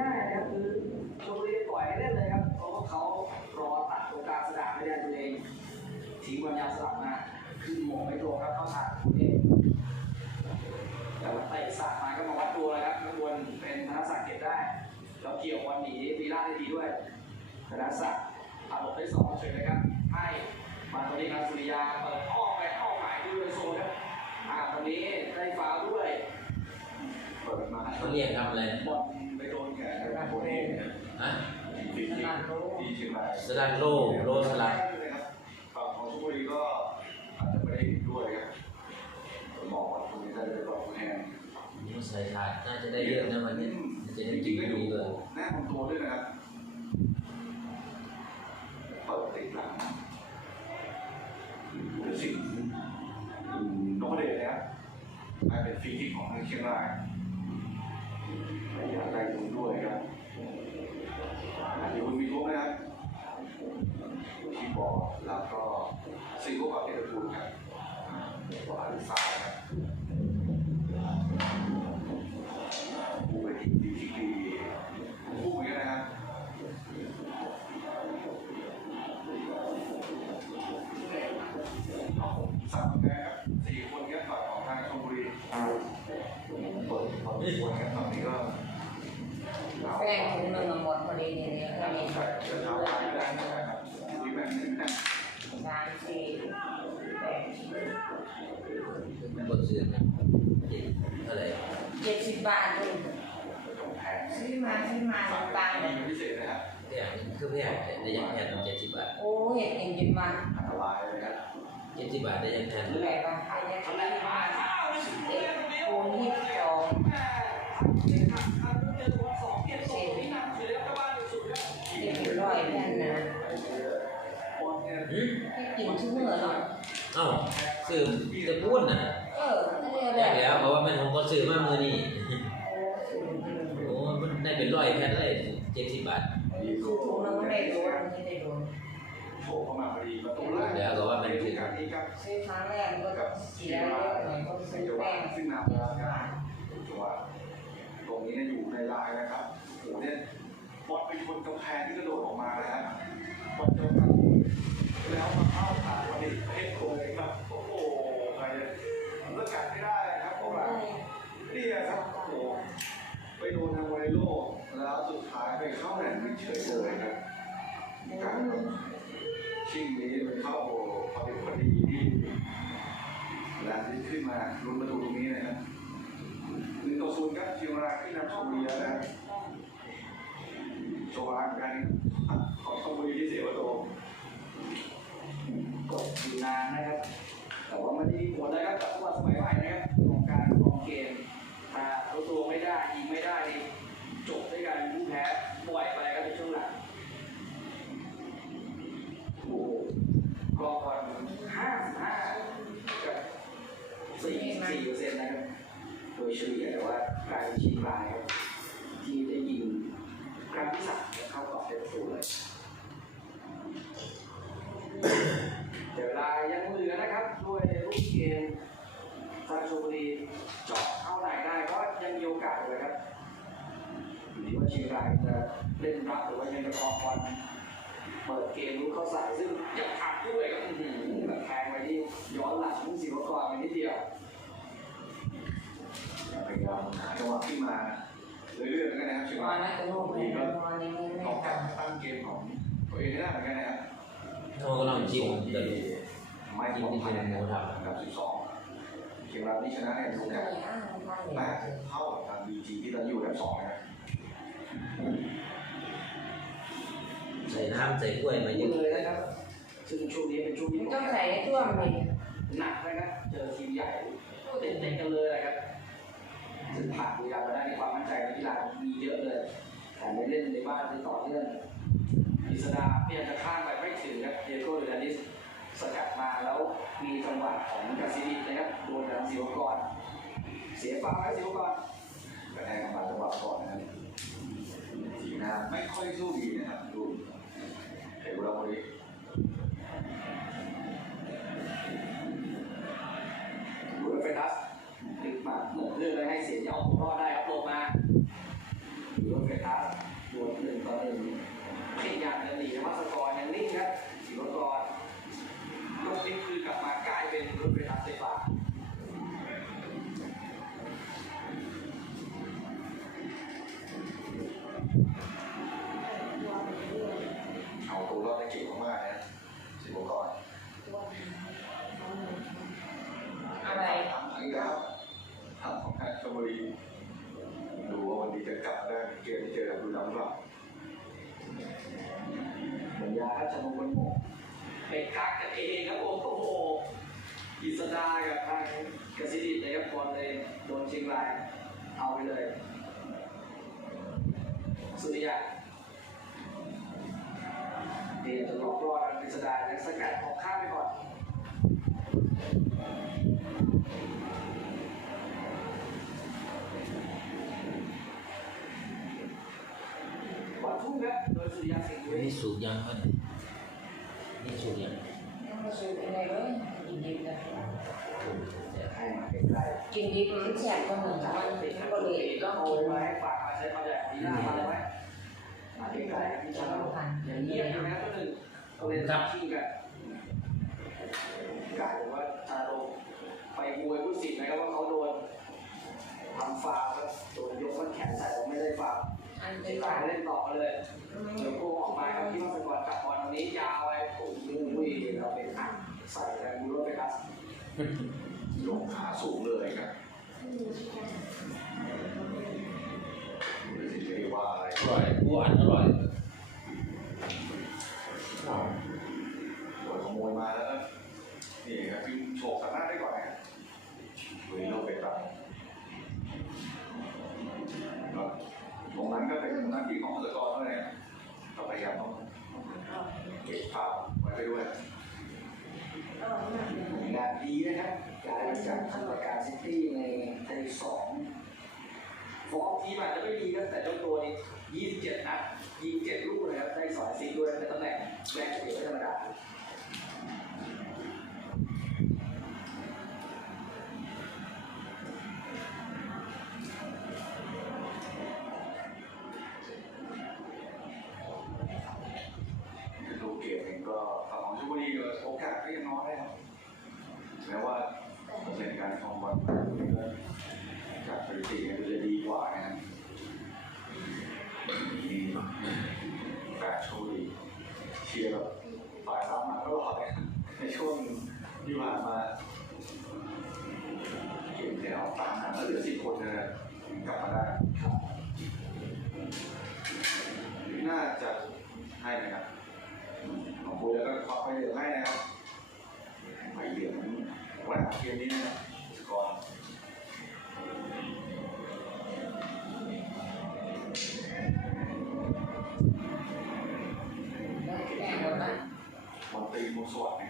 ง่ายๆนะครับคือชลบุรีปล่อยให้เล่นเลยครับเพราะว่าเขารอตัดตรงกลางสนามไม่ได้ตัวเองทิ้งบอลยาวสลับมาขึ้นหมงไม่ตรงครับเข้าทางตัวเองแต่ว่าเตะสาดมาก็มาวัดตัวเลยครับข้างบนเป็นธนศักดิ์เก็บได้แล้วเกี่ยวบอลหนีวีล่าได้ดีด้วยธนศักดิ์อาบได้สองเฉยเลยครับ ให้มาตรงนี้ครับสุริยาเปิดออกไปออกหมายด้วยโซนครับอ่าตรงนี้ได้ฟาวล์ด้วยเปิดมาเขาเรียกทำอะไรนะบอล ไปโดนแขนแล้วโคเองฮะทีที่เชียงรายสลัดโลโลสลัดฝั่งของชลบุรีก็อาจจะไม่ได้ด้วยครับมองว่าตรงนี้จะได้บอกแทนมันใส่ถาดน่าจะได้เยอะนะวันนี้จะได้จกิรินงไม่ดีเลยหน้าของตัวด้วยนะครับเปิดติดหลังเดือสิ่งนพเดชนะครับกลายเป็นฟรีคิกของเชียงราย อยากได้ตรงด้วยครับอาจจะคุณมีทุกนะครับคีย์บอร์ดแล้วก็ซิงเกิลกับเอเดอร์พูลครับขวาหรือซ้ายครับผู้เป็นทีมที่ดีผู้เหมือนกันนะครับสามคะแนนครับสี่คนครับฝั่งของทางชลบุรีเปิดพอสมควรครับตอนนี้ก็เรา แป้งถุงหนึ่งอะหมดพอดีเนี่ยเนี่ยพอดี ใส่กระเช้าลายได้นะครับที่แบบนี้นะ สามสี่แปดมันเสือนะเท่าไหร่เจ็ดสิบบาทเลยซื้อมาซื้อมาฝากตังค์มีเนี่ยพิเศษนะครับแพงคือแพงได้ยังแพงเจ็ดสิบบาท โอ้เห็ดเองจนมาอันตรายเลยครับเจ็ดสิบบาทได้ยังแพงแปดบาทไอ้เนี่ยทำไมมาเด็กคูณยี่สิบสอง เอ้าซื้อจะพูดน่ะเออนั่นเองแหได้ละแล้วเพราะว่ามันผมก็ซื้อมามือนี่โอ้ซื้อซื้อโอ้มันได้เป็นร้อยแผ่นเลยเจ็ดสิบบาทถุงนึงก็ได้โดนไม่ได้โดนโผล่เข้ามาพอดีประตูแรกแล้วก็ว่ามันในถึรูปงการนี้ครับซื้อครั้งแรกมันก็เสียเยอะหน่อยก็ซื้อแป้งซึ่งนำแล้วนะครับจังหวะตรงนี้เนี่ยอยู่ในลายนะครับโอ้โหเนี่ยบอลไปชนกำแพงที่กระโดดออกมาเลยครับบอลเจอกันแล้วมาเข้าขาวันนี้เพชรโกเลยครับ โอ้โหใครเนี่ย เลือกกัดไม่ได้ครับพวกเราเนี่ยครับโอ้โหไปโดนทางไวโลแล้วสุดท้ายไปเข้าแหลมไม่เฉยเลยครับการชิงนี้ไปเข้าพอดีพอดีที่แล้วที่ขึ้นมาลุ้นประตูตรงนี้นะครับหนึ่งต่อศูนย์ครับเชียงรายที่นำชมบุรีแล้วนะโชว์ร้านกันของชมบุรีที่เสียประตู กดอยู่นานนะครับ แต่ว่ามันมีผลนะครับกับฟุตบอลสมัยใหม่นะครับของการครองเกมถ้าเอาตัวไม่ได้ยิงไม่ได้นี่จบด้วยการผู้แพ้ปล่อยไปครับในช่วงหลังโอ้โหกองบอลห้าสิบห้ากับสี่สี่เปอร์เซ็นต์นะครับ โดยเฉลี่ยแต่ ว่ากลายเป็นชียงรายครับที่ได้ยิงครั้งที่สามและเข้ากรอบเป็นประตูเลยเดี๋ยวเวลายังเหลือนะครับด้วยรูปเกมทางชลบุรีเจาะเข้าไหนได้ก็ยังมีโอกาสเลยครับอยู่ที่ว่าเชียงรายจะเล่นรับหรือว่ายังจะครองบอลเปิดเกมลุกเข้าใส่ซึ่งยังอัดด้วยครับแบบแทงไปที่ย้อนหลังศิวกรไปนิดเดียว พยายามหาจังหวะขึ้นมาเรื่อยๆกันนะครับเชียงวัรานยนั้นก็โน่นไปโน่นวันนี้ไม่ต้องตัตั้งงตั้งเกมของตัวเองให้ได้เหมือนกันนะครับเขาก็ลองจิ้มกระดูไม่จิ้มของที่พัเป็นนหมูทอันดับ12เชียงรายที่ชนะเนี่ยดูกันแปดเท่ากับทางบีจีที่ตอนอยู่อันดับสองนะครับใส่น้ำใส่กล้วยมาเยอะเลยนะครับ ซึ่งช่วงนี้เป็นช่วงที่ต้องใส่ให้ท่วมเลยหนักนะครับเจอทีมใหญ่เต็มๆกันเลยนะครับ ผ่านบุรีรัมย์มาได้ในความมั่นใจในกีฬามีเยอะเลยแต่ไม่เล่นในบ้านที่ต่อเนื่องอิสดาพยายามจะข้ามไปไม่ถึงครับเดโก้เดนิสสกัดมาแล้วมีจังหวะของกาซิลินะครับโดนทางศิวกรเสียฟาวล์ให้ศิวกรกระแทกกันมาจังหวะก่อนนะครับสีหน้าไม่ค่อยสู้ดีนะครับดูเห็นเราคนนี้ ตัวรอดได้เก่งมากๆนะสิบกรอะไรทำอีกแล้วทำของแพทย์ชลบุรีดูว่าวันนี้จะกลับได้เกมที่เจอกับบุรีรัมย์หรือเปล่าเหมือนยาครับชมบุญโมกเป็นคักกันเองครับโอ้โหกิษดากับทางกสิดิตเลยครับบอลเลยโดนเชียงรายเอาไปเลยสุริยะ ไปก่อนบอลทุ่งครับโดยสุริยาสิงห์นี่สูบยังวะเนี่ยนี่สูงยังยังมาซื้อะไรเลยกินดิบนะสูงแต่ให้มาใกล้ๆกินดิบมันแสบก็เหมือนกันมันติดมันก็ก็เลเลยยต้ต้อองงเอากินไว้ไว้ฝากมาใช้ประหยัดดีหน้ามาเลยไหมมาใกล้ๆพี่ชาอย่างเงียบอยู่นะก็หนึ่งเอาเลยทับชิงกัน กลายเป็นว่าชาโดไปบวยผู้สิทธิ์นะครับว่าเขาโดนทำฟาวครับโดนยกมันแขนใส่ผมไม่ได้ฟาวอันเจเป็นลาการเล่นต่อมาเลยเดี๋ยวโก้ออกมาครับที่ว่าสกอร์กลับบอลตรงนี้ยาวไปโอ้โหเราเป็นอัดใส่กันบูโรไปครับยกขาสูงเลยครับไม่ได้สิว่าอะไรอร่อยกูอันอร่อยโดนขโมยมาแล้ว นะนี่ครับพิมโฉกกันหน้าได้ก่อนนะครับลุยโลกไปตัดก็ตรงนั้นก็เป็นหน้าที่ของสกอร์ด้วยนะครับก็พยายามต้องเก็บภาพไว้ไปด้วยงานดีนะครับการจากทำรายการซิตี้ในไทยสองฟอร์มทีมอาจจะไม่ดีครับแต่เจ้าตัวนี้ 27 นัดยิง7ลูกเลยครับได้สอยซิกด้วยในตำแหน่งแบ็คเดียวไม่ธรรมดา ฝั่งของชลบุรีก็โอกาสก็ยังน้อยนะครับแม้ว่าเปอร์เซ็นต์การคองบอลจากสถิติเนี่ยจะดีกว่านะครับมีแปดชลบุรีเชียร์แบบฝ่ายรับมาตลอดในช่วงที่ผ่านมาเกมแถวตามหาแล้วเหลือสิบคนนะกลับมาได้น่าจะให้นะครับ ของคุณแล้วก็ควักไปเหลืองให้นะครับไปเหลืองว่าเกมนี้นะครับสกอร์แน่หมดนะมอนตีมุสวัสดิ์